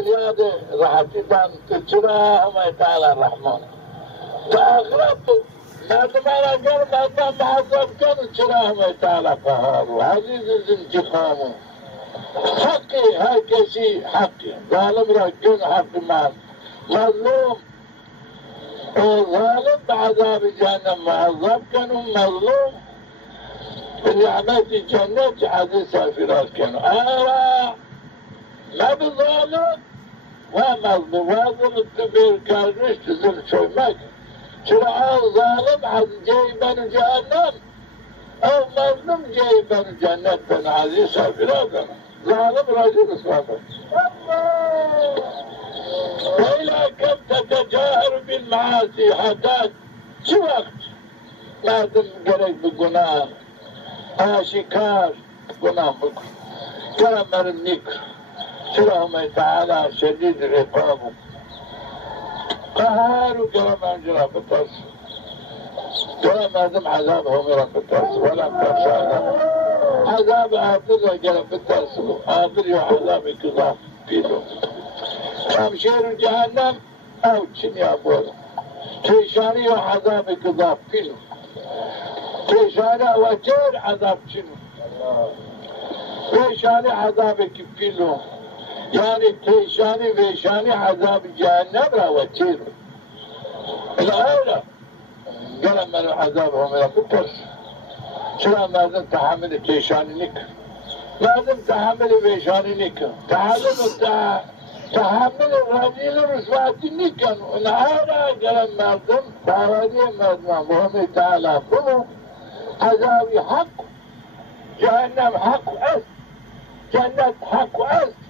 فریاد راحتیدن که چرا همه تعالی رحمان تآخرت مردمان اگر مردمان معذب کن چرا همه تعالی قهار و عزیز انتقام حقی هر کسی حقی ظالم را کن حق مرد مظلوم ظالم بعذاب جهنم معذب کن و مظلوم بنعمت جنت عزیز سافرات کن آرا ما بظالم و مظلوم وظلم تبیر کارنش تزل شوی مکن چرا ظالم از جیبن جهنم او مظلوم جیبن جنت بن عزیز سافرات کن ظالم راجل اسمه وإلى كم تتجاهر بالمعاصي حتى شو وقت مردم گرگ بگناه آشکار گناه بکن کرا مرد نکر چرا همه تعالی شدید رقاب قهار و کرا منجرا بترس کرا مردم عذاب همه را بترس ولم ترس عذاب آخر را کرا بترس آخر یا عذاب کذاب پیدو شمشیر جهنم او چنیا بولو تیشانی و عذاب کذاب پیلو تیشانی و جیر عذاب چنو تیشانی عذاب کپیلو یعنی تیشانی ویشانی عذاب جهنم را و چیرو الآن قلم من عذاب هم را بترس چرا مردم تحمل تیشانی نکن مردم تحمل ویشانی نکن تحمل الرجل رسواتی نکن الآن قلم مردم باوری مردم بهم تعالی کنو عذابی حق جهنم حق است جنت حق است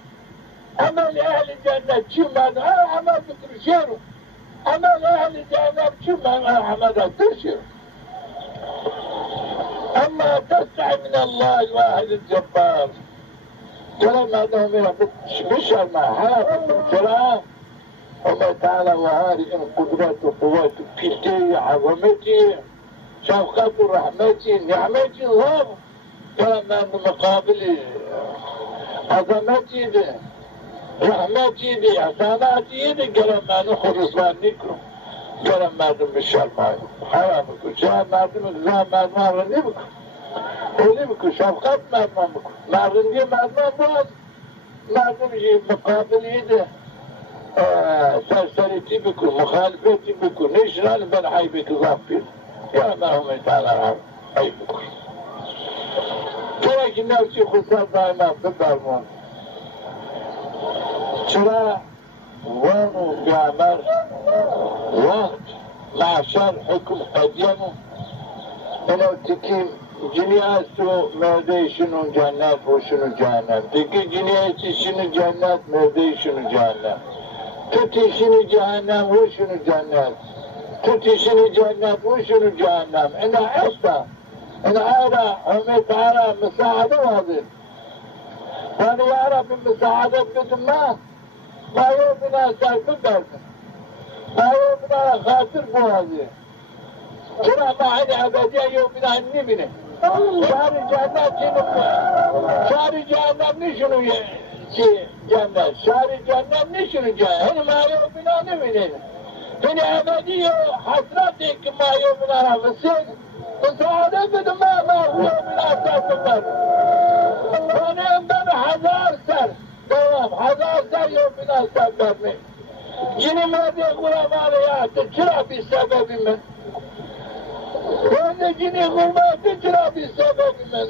عمل اهل جنت چی من عمل بترشیرو عمل اهل جهنم چی من عمل بترشیرو اما تسعى من الله الواحد الجبار ترى مردم میرا بشر ما حرام ترى الله تعالى وهاري ان قدرت وقوات كلتي عظمتي شفقت ورحمتي نعمتي ظهر كلام مقابل عظمتي ده رحمتي ده احساناتي ده كلام ما نخل رسوان نكرو كلام مردم بالشر معي حرام بكو شهر مردم اقزام مردمان رني بكو قولي بكو شفقت مردمان بكو مردم جي مردمان باز مردم جي مقابل ده سرسريتي بكو مخالفتي بكو نشران بن حي بكو ظافير يا ما هم تعالى حي بكو كلاك نفسي خصوصا دائما بالدرمان چرا وانو بعمر وقت معشر حكم قديمو انو تكيم جنيات مرده شنو جنات وشنو جهنم تكي جنيات شنو جنات مرده شنو جهنم تتي شنو جهنم وشنو جنات تتي شنو جنات وشنو جهنم انا عشتا انا عارة هم تعالى مساعدة واضح وانا يعرف المساعدة بدماغ ما يومنا سالكم درنا ما يومنا خاطر بوازي كنا معي أبدية يومنا النمنة شهر جهنم شهر جهنم نشنو جهنم شهر جهنم نشنو جهنم هنا ما يومنا نمنة هنا أبدية حسرتك ما يومنا رفسين مساعدة بدماغ ما هو يومنا سالكم درنا وانا يومنا حزار سر دوام حزار سر يومنا سالكم جني مادي غلام عليها تجرى بسبب من وانا جني غلامات تجرى بسبب من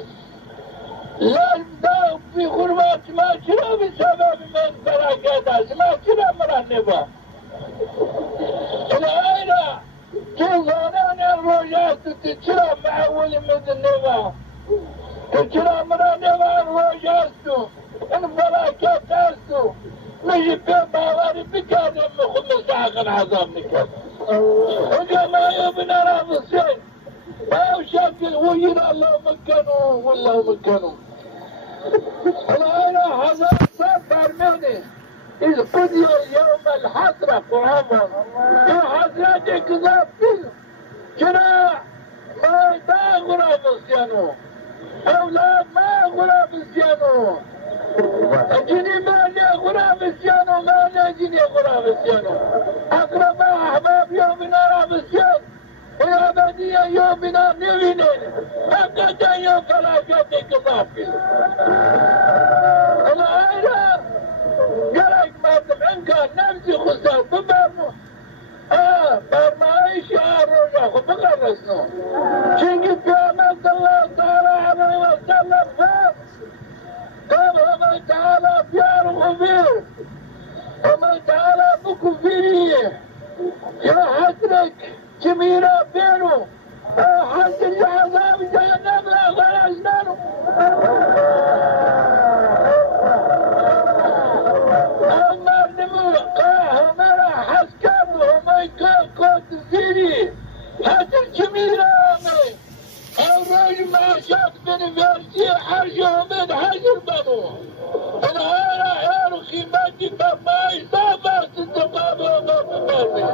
لا الداو في غلامات ما جرى بسبب من بركات ما جرى مرنبا الآينة تظنان الرجات تجرى معول من النبا تجرى مرنبا الرجات البركات أرسو نجي بين باواري بكاد خمس عقل عذاب نكاد وكما يبنى راض السين ما يشكل وينا الله مكانه والله مكانه الآن هذا صار مني إذ قضي اليوم الحسرة قرآن حسرتك ذا فيل شراع ما غراب السيانو أولاد ما غراب السيانو أجني ما غراب السيانو ما بسيانه أقرباء أحباب يومنا رابسيان ويابديا يومنا نبينين أكدا يوم فلا جدك ضافي أنا أيضا قرأك ما تبعنك نمسي خسار ببارنو برمائي شعار رجاخ بقرسنو شنك بيامات الله تعالى عليه وسلم قال ومن تعالى بيارغ فيه ومن تعالى بكفيه يا حسرك كبيرة بينه حسن عذاب جهنم لا غير أجنانه أما النمو قاها مرا حسكر وما يكون قد زيني حسن كبيرة أمي الرجل ما شاف من فرسي حرجه من حجر بنو الهارة حيار خيماتي بماي صافة ستقابل ومبرمي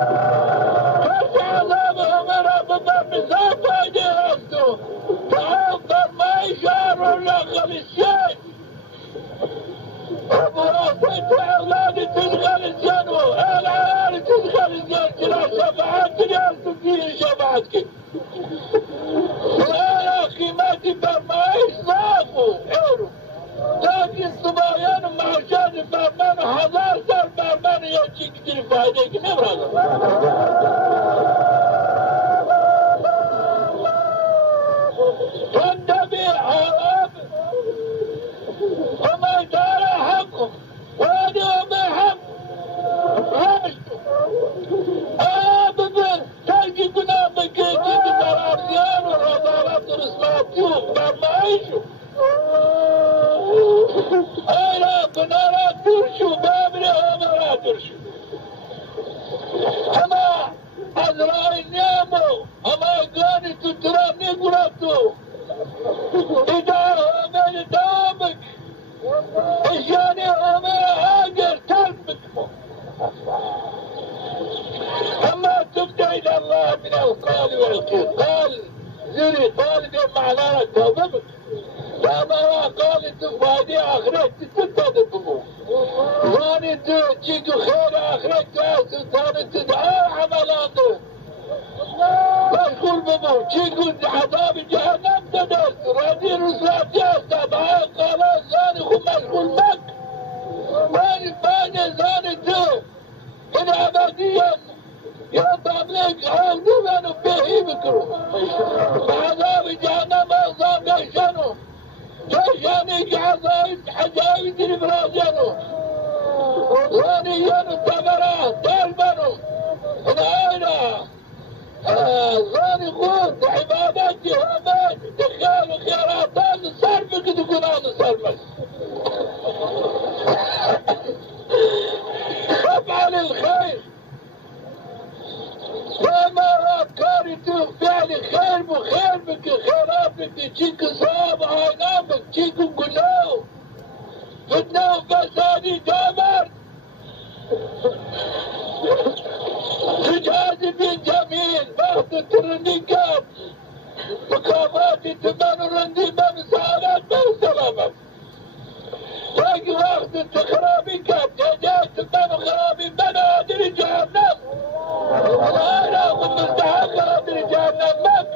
فرس عذابه مرا بمبرمي صافة جهازتو تعال برماي شعر لغل الشيء أبو راسيت أولادي تدخل الجنو العيال تدخل الجنو كلا شفاعات يالتو فيه شفاعتك الآن خيماتي برماي صافو حلو لكن صبايان معشان برمان حضار سال برمان يوشي كتير فايدك نبرا فالنبي حرام وما دار حقه وأنا وما حق راشته ببر تلقي قنام بكيتي بمرارزيان ورضارات رسماتيوك برمايشو أنا بنارا ترشو بابري أمرا ترشو أما أزرائي نيامو أما إقلاني تترامني قرابتو إذا أمري دامك إشاني أمرا هاجر تلبك أما تبدأ إلى الله من القال والقيل قال زري طالب معناها توبك فما قال تفادي آخرت تتدبمو واني تجيك خير آخرت سلطان تدعى عملاته مشغول بمو جيك عذاب جهنم تدرس راضي رسلاتي استدعى قال زاني خو مشغول بك واني فاني زاني تو إن عباديا يا طابلك عالدي منو بيهي بكرو بعذاب جهنم أغزام يشنو جاشاني عزايد حجايد البراجانو واني يانو تبرا تالبانو العينة زاني خود عباداتي همات دخال وخياراتات صرفك دقنان صرفك افعل الخير وما كارث فعل خير بخير بك خيرات بك تجيك صواب عينامك تجيك قناو فتناو فسادي دامر تجازي بالجميل بعد ترنيكات مقاماتي تمن رندي من سعادات من سلامات باقي وقت تخرابي كات جاءت تمن خرابي من أدري جهنم وأنا مستحق أدري جهنم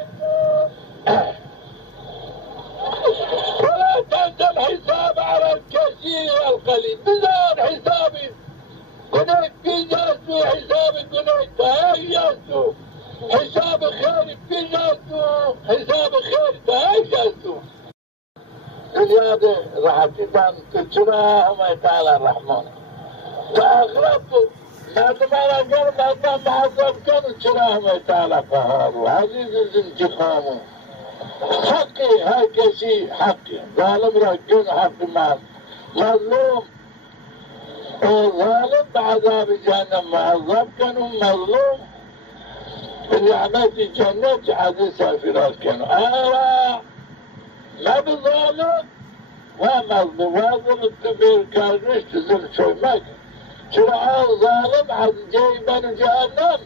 ولا تنسى الحساب على الكثير والقليل بزار حسابي كنت في جاسو حسابي كنت تهاي جاسو حساب خير في جاسو حساب خير تهاي جاسو اليادة راح تبان تجراها وما تعالى الرحمن فأخرته ما تبالا قرب أنه معذب كان تجراها وما تعالى قهاره عزيز انتقامه حقي هكذا حقي ظالم رجل حق مال مظلوم ظالم بعذاب جهنم معذب كانوا مظلوم بنعمة جنة عزيز سافرات كانوا ما بظالم ومظلوم وظلم الكبير كان رشت تزل شوي مك شرعان ظالم عز جايبا جهنم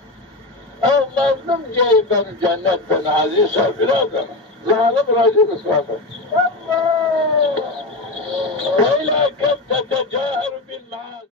أو مظلوم جايبا جنة بن عزيز سافرات ظالم رجل صافت وإلى كم تتجاهر بالمعاصي